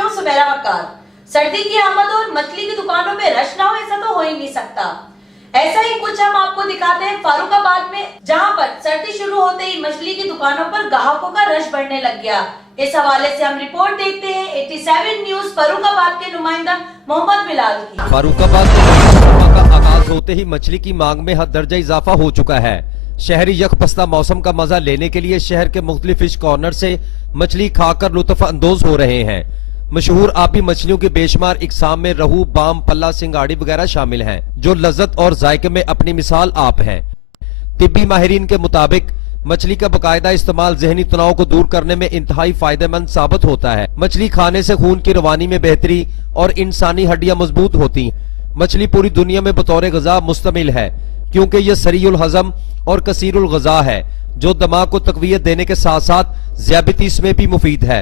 हूँ सुबैरा वकार। सर्दी की आमद और मछली की दुकानों में रश ना हो ऐसा तो हो ही नहीं सकता। ऐसा ही कुछ हम आपको दिखाते हैं फारुखाबाद में, जहां पर सर्दी शुरू होते ही मछली की दुकानों पर ग्राहकों का रश बढ़ने लग गया। इस हवाले से हम रिपोर्ट देखते हैं 87 न्यूज फारुखाबाद के नुमाइंदा मोहम्मद बिलाल की। फारुखाबाद में का आगाज होते ही मछली की मांग में हद दर्जा इजाफा हो चुका है। शहरी यकपस्ता मौसम का मजा लेने के लिए शहर के मुख्तलिफ फिश कॉर्नर से मछली खाकर लुत्फ अंदोज हो रहे हैं। मशहूर आपी मछलियों के बेशुमार इकसाम में रहू, बाम, पल्ला, सिंगाड़ी वगैरह शामिल हैं, जो लज्जत और जायके में अपनी मिसाल आप हैं। तिब्बी माहिरीन के मुताबिक मछली का बाकायदा इस्तेमाल ज़हनी तनाव को दूर करने में इंतहाई फायदेमंद साबित होता है। मछली खाने से खून की रवानी में बेहतरी और इंसानी हड्डियां मजबूत होती हैं। मछली पूरी दुनिया में बतौर गज़ा मुस्तमिल है, क्योंकि यह सरीउल हज़म और कसीरुल गज़ा है, जो दिमाग को तक़वियत देने के साथ साथ ज़ियाबतीस में भी मुफीद है।